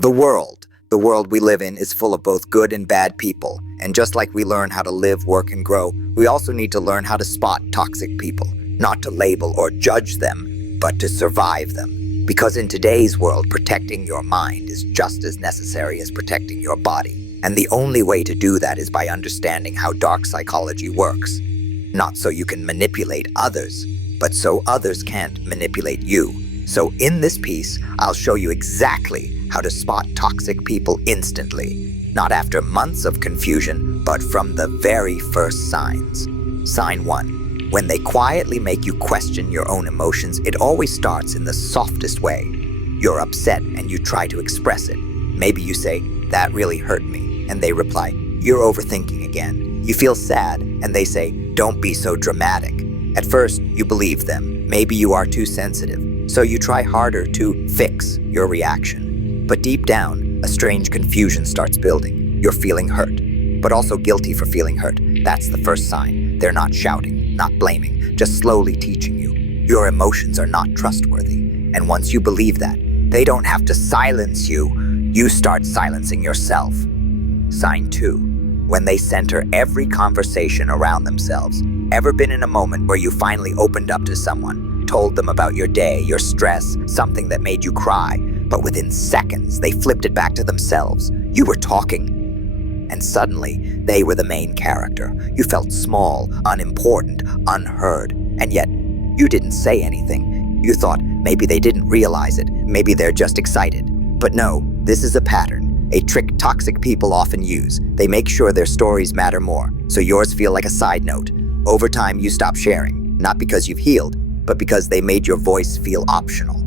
The world we live in is full of both good and bad people. And just like we learn how to live, work, and grow, we also need to learn how to spot toxic people, not to label or judge them, but to survive them. Because in today's world, protecting your mind is just as necessary as protecting your body. And the only way to do that is by understanding how dark psychology works. Not so you can manipulate others, but so others can't manipulate you. So in this piece, I'll show you exactly how to spot toxic people instantly. Not after months of confusion, but from the very first signs. Sign 1. When they quietly make you question your own emotions, it always starts in the softest way. You're upset and you try to express it. Maybe you say, "That really hurt me," and they reply, "You're overthinking again." You feel sad and they say, "Don't be so dramatic." At first, you believe them. Maybe you are too sensitive. So you try harder to fix your reaction. But deep down, a strange confusion starts building. You're feeling hurt, but also guilty for feeling hurt. That's the first sign. They're not shouting, not blaming, just slowly teaching you. Your emotions are not trustworthy. And once you believe that, they don't have to silence you. You start silencing yourself. Sign 2. When they center every conversation around themselves. Ever been in a moment where you finally opened up to someone? Told them about your day, your stress, something that made you cry, but within seconds, they flipped it back to themselves. You were talking, and suddenly, they were the main character. You felt small, unimportant, unheard, and yet, you didn't say anything. You thought maybe they didn't realize it, maybe they're just excited. But no, this is a pattern, a trick toxic people often use. They make sure their stories matter more, so yours feel like a side note. Over time, you stop sharing, not because you've healed, but because they made your voice feel optional.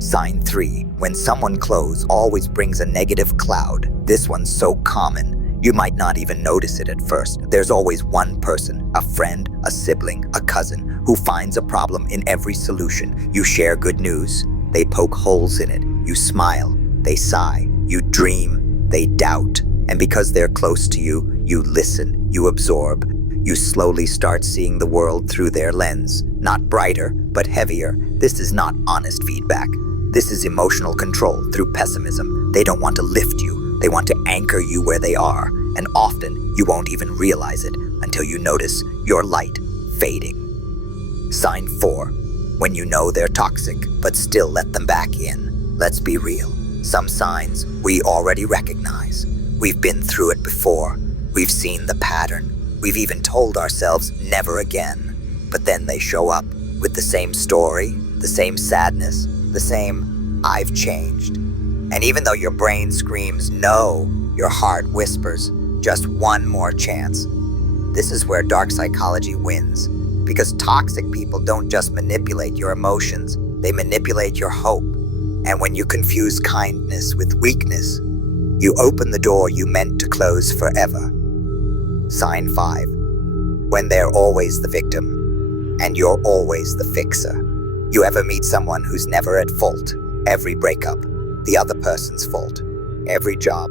Sign 3. When someone close always brings a negative cloud. This one's so common, you might not even notice it at first. There's always one person, a friend, a sibling, a cousin, who finds a problem in every solution. You share good news, they poke holes in it. You smile, they sigh. You dream, they doubt. And because they're close to you, you listen, you absorb. You slowly start seeing the world through their lens. Not brighter, but heavier. This is not honest feedback. This is emotional control through pessimism. They don't want to lift you. They want to anchor you where they are. And often, you won't even realize it until you notice your light fading. Sign 4. When you know they're toxic, but still let them back in. Let's be real. Some signs we already recognize. We've been through it before. We've seen the pattern. We've even told ourselves never again. But then they show up with the same story, the same sadness, the same "I've changed." And even though your brain screams no, your heart whispers, "Just one more chance." This is where dark psychology wins. Because toxic people don't just manipulate your emotions, they manipulate your hope. And when you confuse kindness with weakness, you open the door you meant to close forever. Sign 5. When they're always the victim, and you're always the fixer. You ever meet someone who's never at fault? Every breakup, the other person's fault. Every job,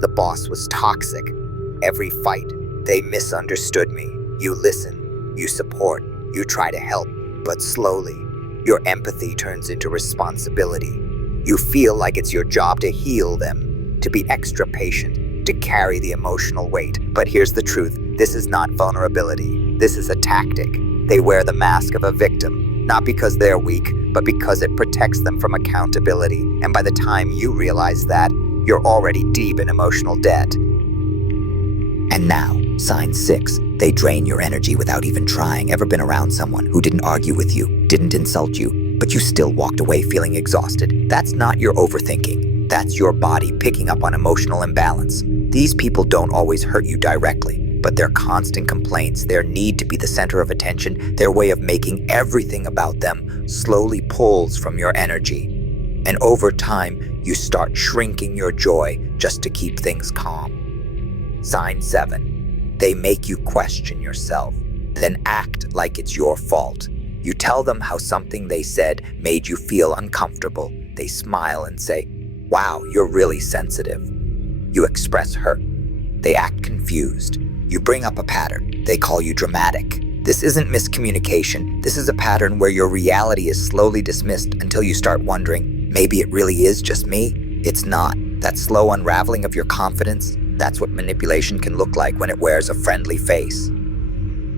the boss was toxic. Every fight, they misunderstood me. You listen, you support, you try to help, but slowly, your empathy turns into responsibility. You feel like it's your job to heal them, to be extra patient, to carry the emotional weight. But here's the truth. This is not vulnerability. This is a tactic. They wear the mask of a victim, not because they're weak, but because it protects them from accountability. And by the time you realize that, you're already deep in emotional debt. And now, sign 6. They drain your energy without even trying. Ever been around someone who didn't argue with you, didn't insult you, but you still walked away feeling exhausted? That's not your overthinking. That's your body picking up on emotional imbalance. These people don't always hurt you directly, but their constant complaints, their need to be the center of attention, their way of making everything about them slowly pulls from your energy. And over time, you start shrinking your joy just to keep things calm. Sign 7. They make you question yourself, then act like it's your fault. You tell them how something they said made you feel uncomfortable. They smile and say, "Wow, you're really sensitive." You express hurt. They act confused. You bring up a pattern. They call you dramatic. This isn't miscommunication. This is a pattern where your reality is slowly dismissed until you start wondering, maybe it really is just me? It's not. That slow unraveling of your confidence, that's what manipulation can look like when it wears a friendly face.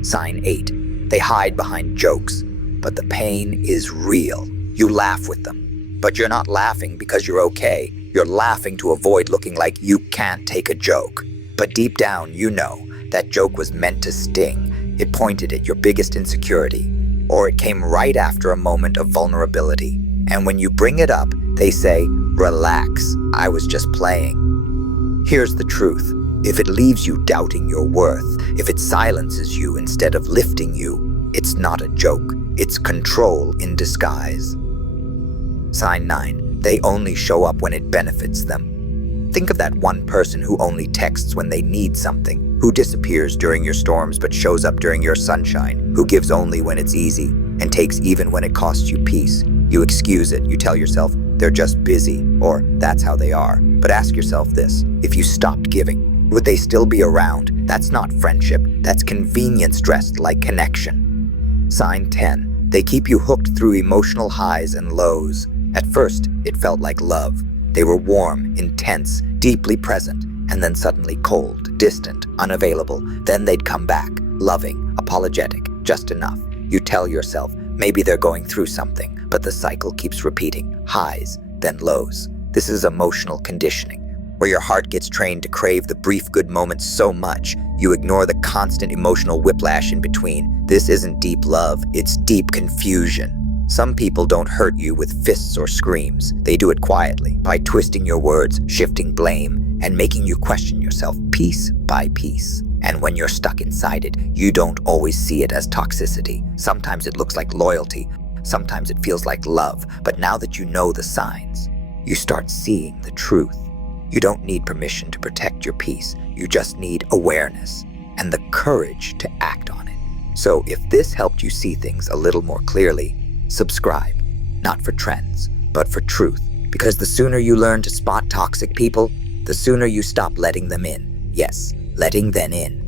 Sign 8. They hide behind jokes, but the pain is real. You laugh with them, but you're not laughing because you're okay. You're laughing to avoid looking like you can't take a joke. But deep down, you know that joke was meant to sting. It pointed at your biggest insecurity, or it came right after a moment of vulnerability. And when you bring it up, they say, "Relax, I was just playing." Here's the truth. If it leaves you doubting your worth, if it silences you instead of lifting you, it's not a joke. It's control in disguise. Sign 9. They only show up when it benefits them. Think of that one person who only texts when they need something, who disappears during your storms but shows up during your sunshine, who gives only when it's easy and takes even when it costs you peace. You excuse it. You tell yourself, they're just busy, or that's how they are. But ask yourself this, if you stopped giving, would they still be around? That's not friendship. That's convenience dressed like connection. Sign 10. They keep you hooked through emotional highs and lows. At first, it felt like love. They were warm, intense, deeply present, and then suddenly cold, distant, unavailable. Then they'd come back, loving, apologetic, just enough. You tell yourself, maybe they're going through something, but the cycle keeps repeating, highs, then lows. This is emotional conditioning, where your heart gets trained to crave the brief good moments so much, you ignore the constant emotional whiplash in between. This isn't deep love, it's deep confusion. Some people don't hurt you with fists or screams. They do it quietly, by twisting your words, shifting blame, and making you question yourself piece by piece. And when you're stuck inside it, you don't always see it as toxicity. Sometimes it looks like loyalty, sometimes it feels like love. But now that you know the signs, you start seeing the truth. You don't need permission to protect your peace. You just need awareness and the courage to act on it. So if this helped you see things a little more clearly, subscribe. Not for trends, but for truth. Because the sooner you learn to spot toxic people, the sooner you stop letting them in. Yes, letting them in.